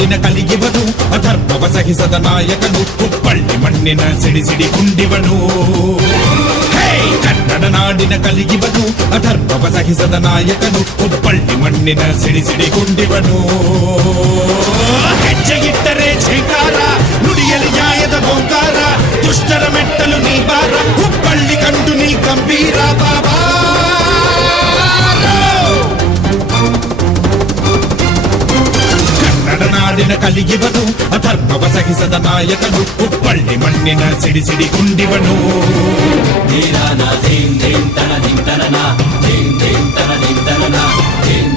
ನಾಡಿನ ಕಲಿಯುವನು ಅಧರ್ಮವ ಸಹಿಸದ ನಾಯಕನು ಹುಬ್ಬಳ್ಳಿ ಮಣ್ಣಿನ ಸಿಡಿಸಿಡಿಕೊಂಡಿವನು ಕನ್ನಡ ನಾಡಿನ ಕಲಿಯುವನು ಅಧರ್ಮವ ಸಹಿಸದ ನಾಯಕನು ಹುಬ್ಬಳ್ಳಿ ಮಣ್ಣಿನ ಸಿಡಿಸಿಡಿಕೊಂಡಿವನು ಹೆಜ್ಜೆ ಇಟ್ಟರೆ ಛೇಕಾರ ನುಡಿಯಲಿ ನ್ಯಾಯದ ಗೋಂಕಾರ ದುಷ್ಟರ ಮೆಟ್ಟಲು ನೀ ಬಾರ ಹುಬ್ಬಳ್ಳಿ ಕಂಡು ನೀ ಗಂಭೀರ ಬಾಬಾ ಕನ್ನಡ ನಾಡಿನ ಕಲಿಯುವನು ಅಧರ್ಮವ ಸಹಿಸದ ನಾಯಕನು ಹುಬ್ಬಳ್ಳಿ ಮಣ್ಣಿನ ಸಿಡಿಸಿಡಿಕೊಂಡಿವನು ಧೀರನ ಧೀಂ ಧೀಂ ತನ ಧೀಂ ತನನ ಧೀಂ ಧೀಂ ತನ ಧೀಂ ತನನ ಧೀಂ